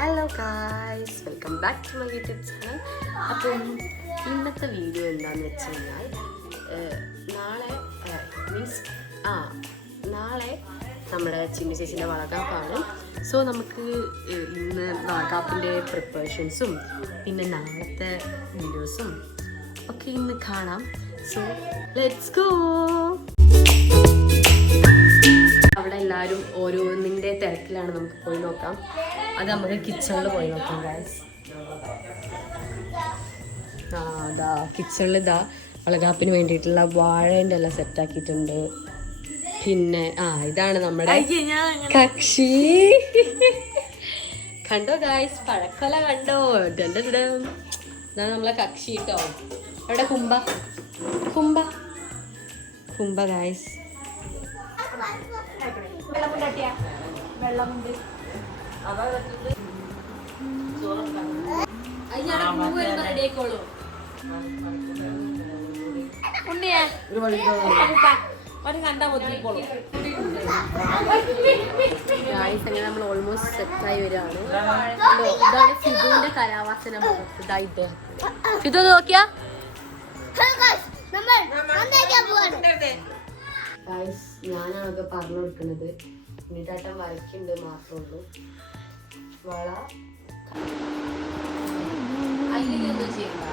Hello guys, welcome back to my YouTube channel. അപ്പം ഇന്നത്തെ video എന്താണെന്ന് വെച്ച് കഴിഞ്ഞാൽ നാളെ നമ്മുടെ ചിന്നു ചേച്ചിൻ്റെ വളകാപ്പാണ്. സോ നമുക്ക് ഇന്ന് വളകാപ്പിൻ്റെ പ്രിപ്പറേഷൻസും പിന്നെ നാളത്തെ വീഡിയോസും ഒക്കെ ഇന്ന് കാണാം. So let's go. അവിടെ എല്ലാവരും ഓരോന്നിൻ്റെ തിരക്കിലാണ്, നമുക്ക് പോയി നോക്കാം. അത് നമുക്ക് കിച്ചണിൽ പോയി നോക്കാം ഗൈസ്. അതാ കിച്ചണിൽ വളകാപ്പിന് വേണ്ടിയിട്ടുള്ള വാഴേൻ്റെ എല്ലാം സെറ്റാക്കിയിട്ടുണ്ട്. പിന്നെ ഇതാണ് നമ്മുടെ കക്ഷി. കണ്ടോ ഗൈസ്, പഴക്കൊല കണ്ടോ? ഇതാണ് നമ്മളെ കക്ഷി കേട്ടോ. അവിടെ കുംഭ ഗൈസ്. വെള്ളമുണ്ട്. നമ്മൾ ഓൾമോസ്റ്റ് സെറ്റായി വരികയാണ്. ഇതാണ് ഫിദുവിന്റെ കലാവാസന. ഫിദു നോക്കിയാ ഞാനാണൊക്കെ പറഞ്ഞു കൊടുക്കുന്നത്. എന്നിട്ടാട്ടം വരയ്ക്കുന്നുണ്ട് മാത്രമേ ഉള്ളൂ. വള അതിലൊന്നും ചെയ്യണ്ട.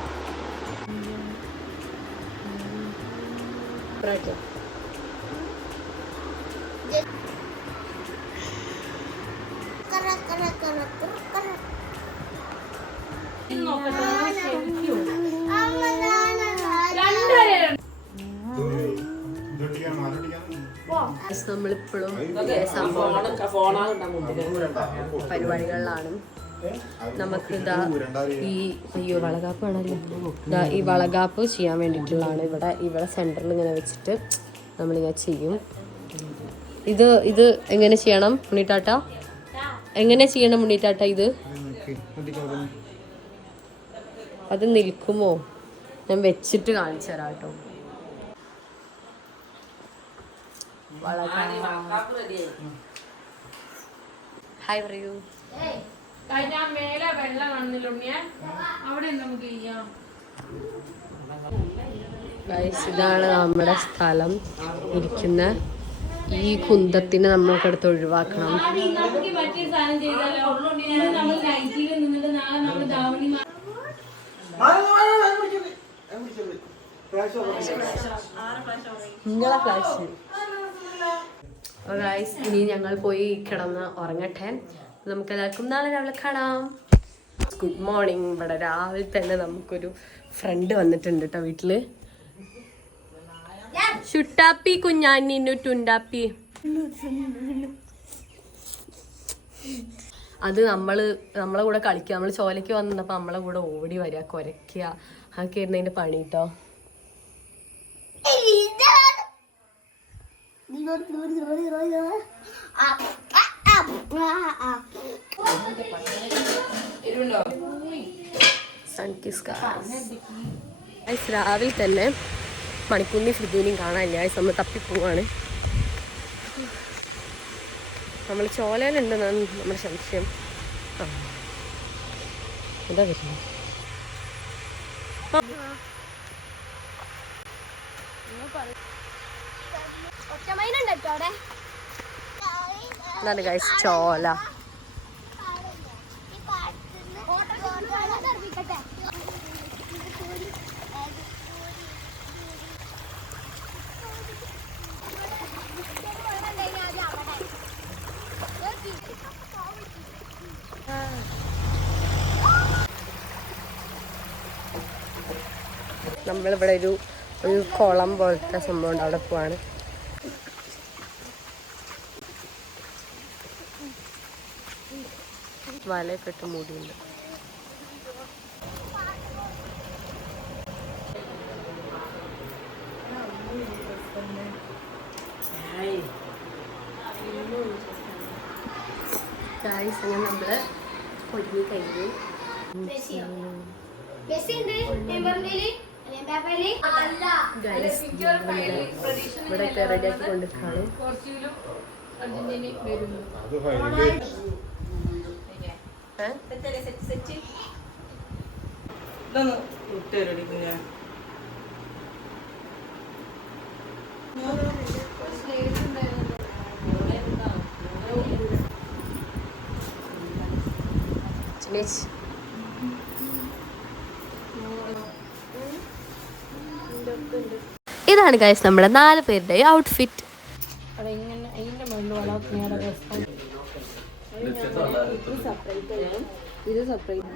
നമ്മളിപ്പോഴും പരിപാടികളിലാണ്. നമുക്ക് വളകാപ്പാണല്ലോ. ഈ വളകാപ്പ് ചെയ്യാൻ വേണ്ടിയിട്ടുള്ളതാണ്. ഇവിടെ സെന്ററിൽ ഇങ്ങനെ വെച്ചിട്ട് നമ്മളിങ്ങനെ ചെയ്യും. ഇത് എങ്ങനെ ചെയ്യണം മുന്നിട്ടാട്ട? എങ്ങനെ ചെയ്യണം മുന്നിട്ടാട്ട? അത് നിൽക്കുമോ? ഞാൻ വെച്ചിട്ട് കാണിച്ചു തരാം കേട്ടോ. ഹായ് പറയൂ. ഇതാണ് നമ്മുടെ സ്ഥലം ഇരിക്കുന്ന. ഈ കുന്തത്തിന് നമ്മൾക്ക് അടുത്ത് ഒഴിവാക്കണം. നിങ്ങളെ ഫ്ലാഷ്. ഇനി ഞങ്ങൾ പോയി കിടന്ന് ഉറങ്ങട്ടെ. നമുക്കെല്ലാവർക്കും നാളെ രാവിലെ കാണാം. Good morning. ഇവിടെ രാവിലെ തന്നെ നമുക്കൊരു ഫ്രണ്ട് വന്നിട്ടുണ്ട് കേട്ടോ വീട്ടില്. ചുട്ടാപ്പി കുഞ്ഞാനിന്നു ടുണ്ടാപ്പി. അത് നമ്മളെ കൂടെ കളിക്കുക. നമ്മൾ ചോലയ്ക്ക് വന്നപ്പോ നമ്മളെ കൂടെ ഓടി വരിക, കുരയ്ക്കുക, അതൊക്കെ ആയിരുന്നു അതിന്റെ പണി കേട്ടോ. രാവിലെ തന്നെ മണിക്കൂറിനും ഫിദുവിനെയും കാണാനില്ല. നമ്മൾ തപ്പിപ്പോവാണ്. നമ്മൾ ചോലയിലുണ്ടെന്നാണ് നമ്മുടെ സംശയം. എന്താ വരുന്നത്? ഗൈസ് ചോല. നമ്മളിവിടെ ഒരു കുളം പോലത്തെ സംഭവം ഉണ്ട്, അവിടെ പോവാണ്. വലയൊക്കെ ഇട്ട് മൂടിയുണ്ട്. അങ്ങനെ നമ്മള് ഒരുങ്ങി കഴിഞ്ഞു. ഇവിടെ റെഡിയാക്കി കൊണ്ടിരിക്കുകയാണ്. ഇതൊന്ന് വിട്ടുതരടി പിന്നെ ഇതാണ് ഗൈസ് നമ്മുടെ 4 പേരുടെ ഔട്ട്ഫിറ്റ്. ഇത് സെപ്പറേറ്റ്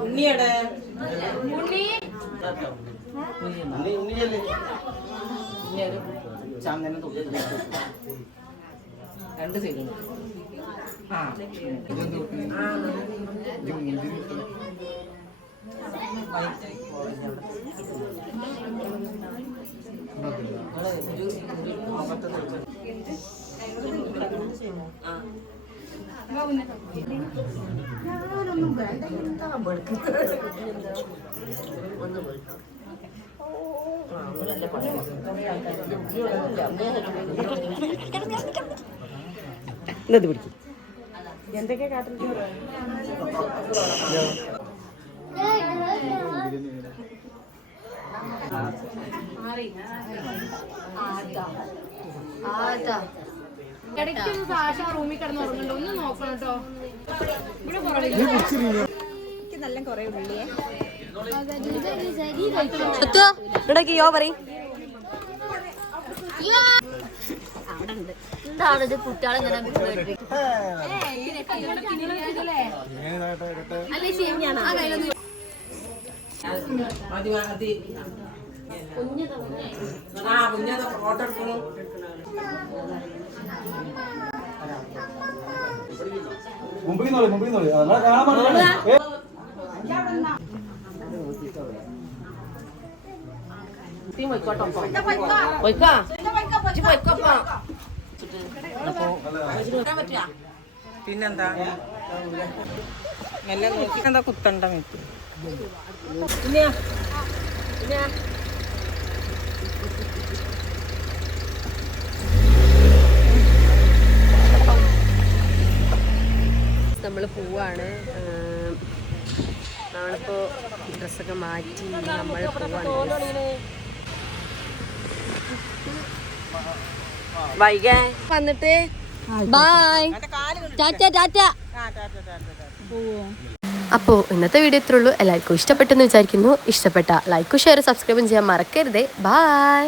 ഉണ്ണിയുടെ രണ്ട് സൈഡ് ഇത് പിടിക്കും എന്തൊക്കെ കാട്ടുന്നു ഇടയ്ക്ക് ഭാഷ റൂമിൽ കിടന്ന് ഉറങ്ങുന്നുണ്ട്, ഒന്ന് നോക്കണം കേട്ടോ. നല്ല കൊറേ ഉള്ളിയെ എന്താണിത് കുട്ടികളെങ്ങനെ ഫോട്ടോ എടുക്കണു പിന്നെന്താ എല്ലാം നോക്കി എന്താ കുത്തണ്ട മെത്തി നമ്മൾ പോവാണ്. നമ്മളിപ്പോ ഡ്രസ്സൊക്കെ മാറ്റി നമ്മൾ പോവാണ്. വൈകേ വന്നിട്ട് ബൈ ടാറ്റ ടാറ്റ. അപ്പോൾ ഇന്നത്തെ വീഡിയോ ഇത്രേ ഉള്ളൂ. എല്ലാവർക്കും ഇഷ്ടപ്പെട്ടെന്ന് വിചാരിക്കുന്നു. ഇഷ്ടപ്പെട്ട ലൈക്കും ഷെയർ സബ്സ്ക്രൈബും ചെയ്യാൻ മറക്കരുതേ. ബൈ.